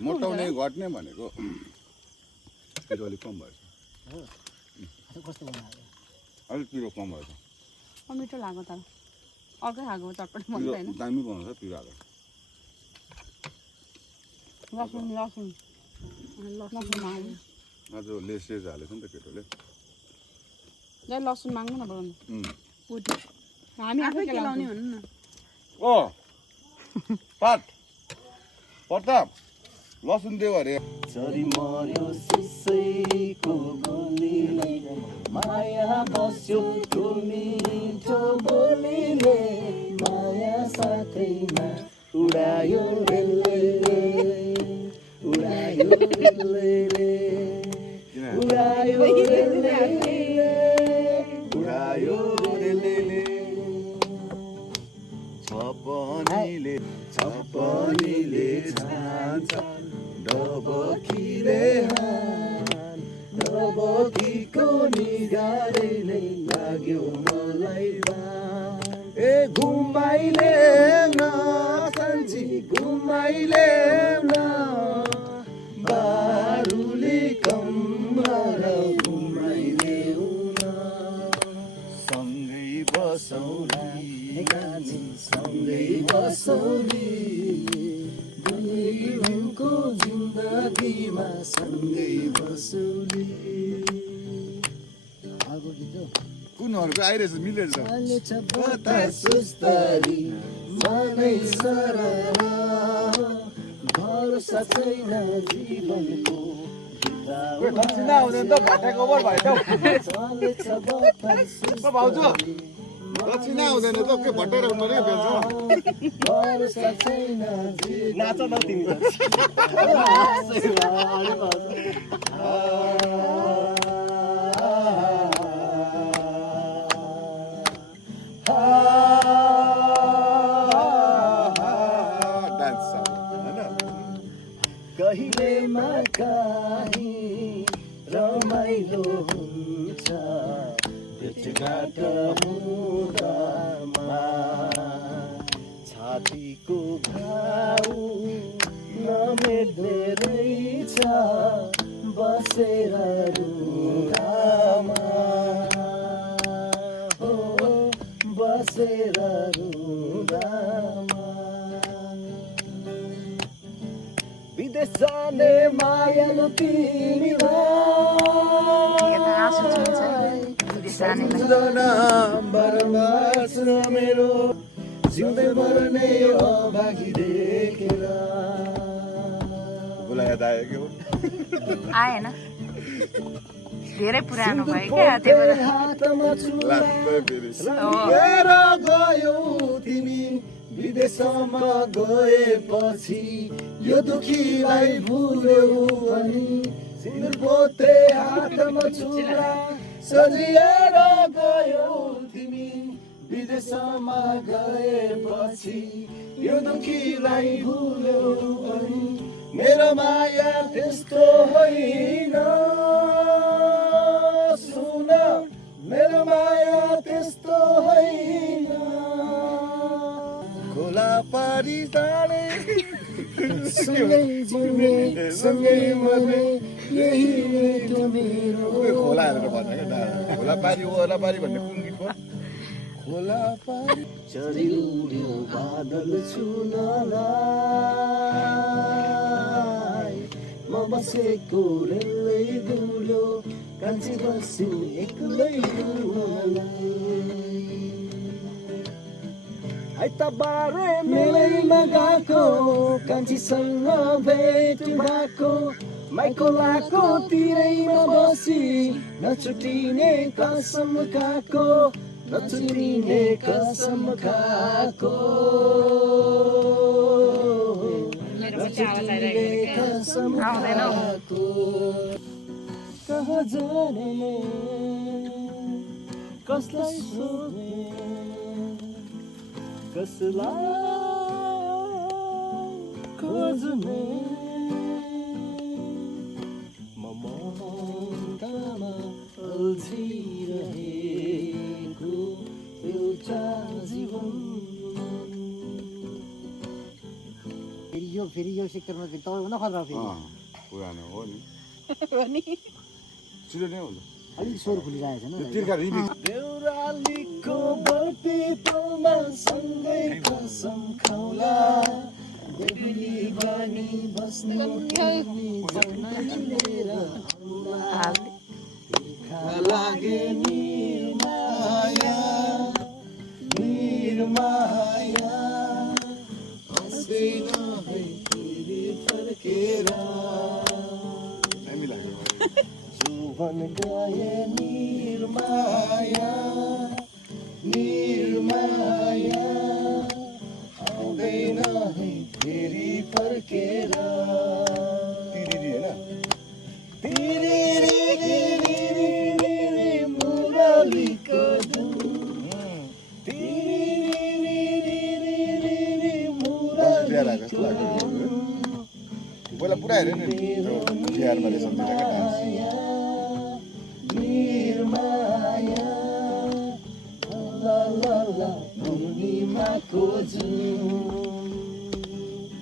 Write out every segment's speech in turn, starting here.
मोटाउने घट्ने भनेको पिरो अलिक कम भएछ कस्तो बनायो अलिक पिरो कम भएछ मिठो लाग्यो तर अर्कै खाएको चटपटी मन छैन दामी बनाउँछ पिरो हालेर लसुन लसुन लसुन माग्नु आज लेसेज हालेको नि त केटोले जहिले लसुन माग्नु न बनाउनु पुटी हामी आफै केलाउने भन्नु न ओ पात प्रताप लसुन देऊ अरे चरी मर्यो सिसैको गोलीले माया बस्यो त्यो मिठो बोलीले माया साथैमा उडायो रेलले उडायो रेलले उडायो रेलले उडायो रेलले छपनीले छपनीले छान्छ डबकीले हान डबकीको निगारेले लाग्यो मलाई बान ए घुमाइले न कान्छी घुमाइले न बारुली कम्मर घुमाइले न सँगै बसौली कान्छी सँगै बसौली उनको जिन्दगीमा सँगै बसौली कुनहरूको आइरहेछ मिलेछ बता सुस्तरी मनै सरर भरोसा छैन जीवनको दक्षिणा हुँदैन त भट्टाको ओभर भयो त भाउजू दक्षिणा हुँदैन त के भट्टाएर उठ्ने बेल्छ भरोसा छैन नाच न तिमी कहिलेमा काहीँ रमाइलो हुन्छ भेटघाट हुँदामा छातीको घाउ नमेट्ने रहेछ बसेर रुँदामा हो बसेर रुँदामा विदेश जाने मायालु तिमीलाई बरबास मेरो जिउँदै मर्ने यो अभागी देखेर बोलाया आयो के हो आएन धेरै पुरानो भयो क्या त्यही भएर हातमा लाग्दै फेरि लिएर गयौ तिमी विदेशमा गएपछि यो दुखीलाई भुल्यौ अनि सिन्दुर पोते हातमा छुरा सजिएर गयौ तिमी विदेशमा गएपछि यो दुखीलाई भुल्यौ अनि मेरो माया त्यस्तो होइन सुन मेरो माया त्यस्तो होइन खोला पारी जाने सँगै जिउने सँगै मर्ने यही मेरो मेरो खोला हेरेर भन्छ क्या खोला पारी ओला पारी भन्ने कुन गीत हो खोला पारी चरी उड्यो बादल छुनलाई म बसेको रेलै डुल्यो कान्छी बस्छु एक्लै आइतबारे मेलैमा गएको कान्छीसँग भेट भएको माइको लाको तिरैमा बसी नछुटिने कसम खाएको नछुटिने कसम खाएको नछुटिने कसम खाएको कहाँ जाने कसलाई सोध्ने कसलाई खोज्ने ममतामा अल्झिरहेको एउटा जीवन यो फेरि यो सेक्टरमा फेरि तपाईँभन्दा खतरा हो फेरि पुरानो हो नि अनि छिटो नै हुन्छ अलिक स्वर खुलिरहेको छ तिर्खा रिमिक्स देउरालीको बलपितलमा सँगै कसम खाउला बेहुली बानी बस्नु मिलेर लागे निर्माया हस्दैन है फेरि फर्केर जुवन गए निर्माया आउँदैन है फेरि फर्केर मुरलीको पहिला पुरा हेरेँ नि बिहारमा रेशमतिरको डान्स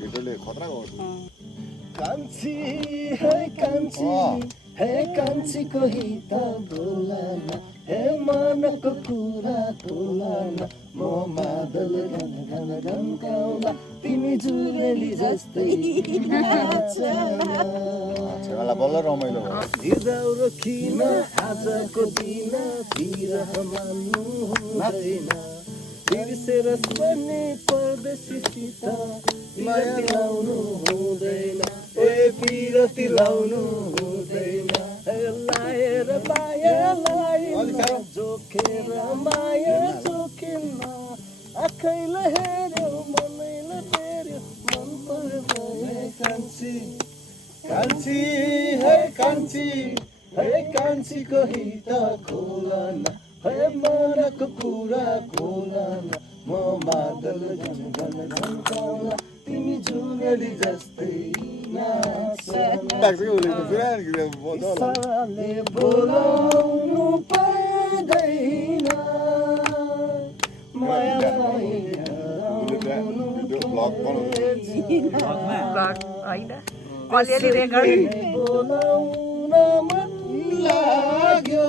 केटोले खतरा गर्छ कान्छी हे कान्छीको हित बोलाना हे मनको कुरा बोलाना म मादल घन घन घन्काउला तिमी जुरेली जस्तै छेवाला बल्ल रमाइलो हिर्दाउरो किन आजको दिन बिरह मान्नु हुँदैन बिर्सेर पनि परदेशीसित माया लाउनु हुँदैन ए पिरती लाउनु हुँदैन लाएर जोखेर माया जोखेन आँखैले हेऱ्यो मनैले फेऱ्यो मन पर्यो कान्छी हे कान्छीको हित खोलन हे मनको कुरा खोलन म मादल घन घन घन्काउला तिमी जुरेली जस्तै नाच्ने बोलाउनु पर्दैन माया बोलाउन मन लाग्यो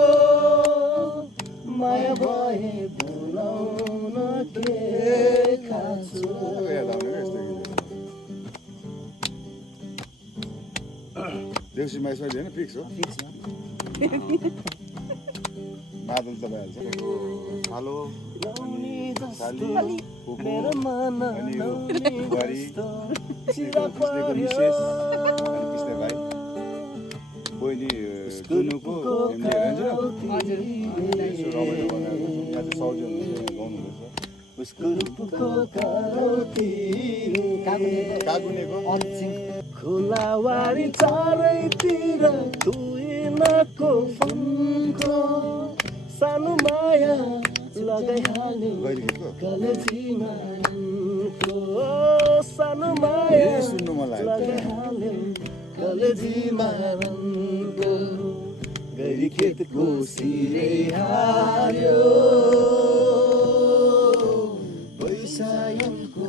माया भए बोलाउन के खाँचो देउसी माइसमा होइन फिक्स हो मादल त भइहाल्छ कालो साली फुपू अनि यो बुहारी कृष्णको मिसेस अनि कृष्ण भाइ बहिनी जुनुको फेमिली हेर्नुहुन्छ रमाइलो बनाएको यहाँ चाहिँ सौजी गाउनुहुँदैछ कागुनेको खुलावारी चारैतिर तुइनको फन्को सानो माया लगाइहाल्यो कलेजीमा सानो माया लगाइहाल्यो कलेजीमा गरी खेतको सिरै हार्यो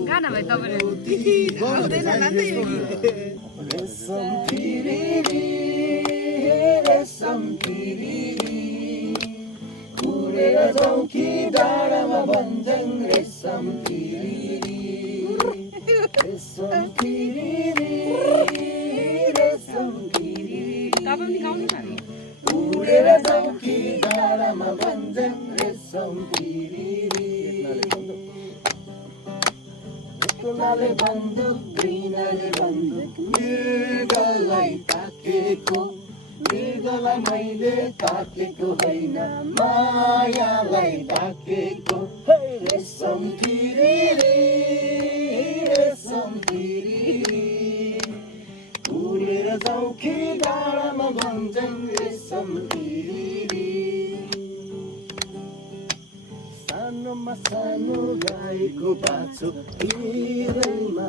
गाना भाइ तपाईँले रेशम फिरी उडेर जाउँ कि डाँडामा भन्छन् रेशम फिरी उडेर जाउँ कि डाँडामा भन्छन् रेशम फिरी कुनाले बन्दुक बिनाले बन्दुक मृगलाई ताकेको मृगलाई मैले ताकेको होइन मायालाई ताकेको रेशम फिरी उडेर जाउँ कि डाँडामा भन्छन् रेशम फिरी सानोमा सानो गाईको बाछो भिरैमा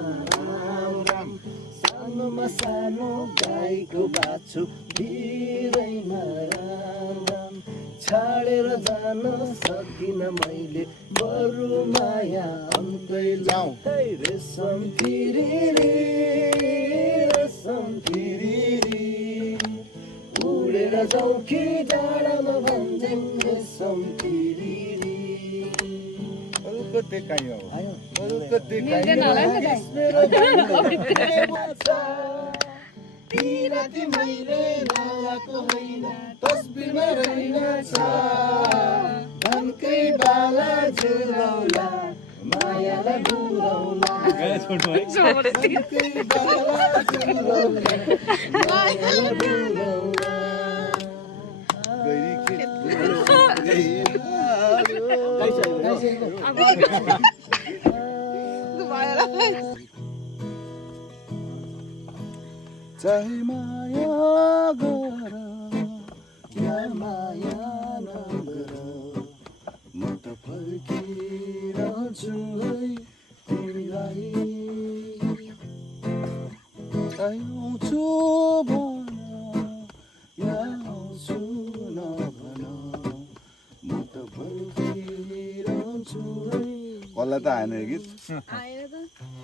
राम सानोमा सानो गाईको बाछो भिरैमा राम छाडेर जान सकिन मैले बरु माया अन्तै जाऊ रेशम फिरिरी रेशम फिरिरी उडेर जाऊ कि डाँडामा भन्छन् रेशम फिरिरी कतै काई हो आयो कतै मिल्दैन होला नि त ती राति मैले लगाएको होइन तस्बिरमा रहेछ धनकै बाला झुलाउला मायालाई डुलाउला धनकै बाला झुलाउला मायालाई डुलाउला गइरी के अब भएर चाहे माया गर या माया नगर म त फर्किरहन्छु है तिमीलाई आउँछु भन या आउँछु नभन म त फर्किरहन्छु है कसलाई त आएन यो गीत आएर त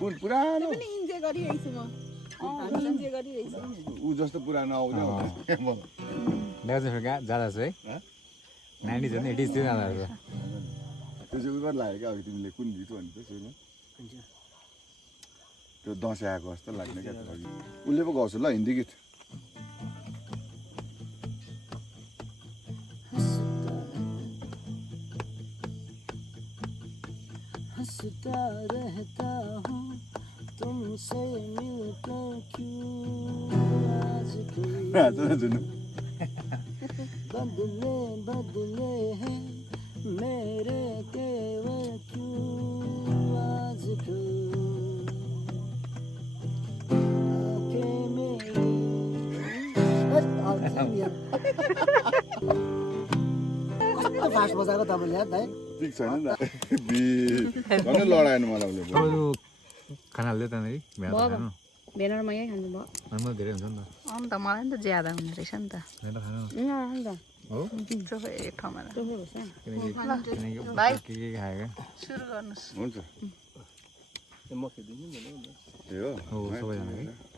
कुन पुरानो पनि इन्जोय गरिरहेछु म इन्जोय गरिरहेछु ऊ जस्तो पुरानो आउँदैन दाजु जाँदा छ है 90s हो 80s तिर जाँदा रहेछ त्यो चाहिँ उयो लाग्यो क्या अघि तिमीले कुन गीत भनेको सुरु त्यो दसैँ आएको जस्तो लाग्ने क्या अघि उसले पो गाउँछ ल हिन्दी गीत हंसता रहता हूँ तुमसे मिलकर क्यों आजकल जुन बदले बदले हैं मेरे तेवर क्यों आजकल आंखें मेरी कस्तो फास्ट बजाएको तपाईँले यार दाइ ठिक छैन नि त झन् लडाएन मलाई उसले तपाईँको खाना हाल्दै त नि बिहान खानु भेनरमा यही खानु भयो म धेरै हुन्छ नि अन्त मलाई नि त ज्यादा हुने रहेछ नि त त मेरो खानु नि त हो सबै एक ठाउँमा टोकै होस् किनकि के खायो सुरु गर्नुहोस् हुन्छ म खेदिनु त्यही हो हो सबैजना है